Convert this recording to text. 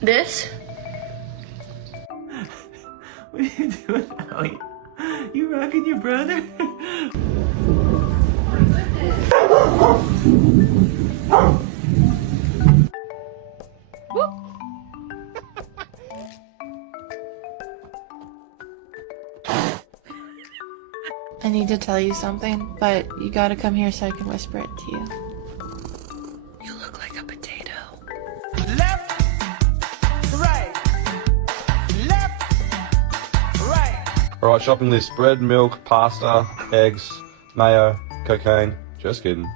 This? What are you doing, Allie? You rocking your brother? I need to tell you something, but you gotta come here so I can whisper it to you. You look like a potato. Left, right, left, right. Alright, shopping list: bread, milk, pasta, eggs, mayo, cocaine. Just kidding.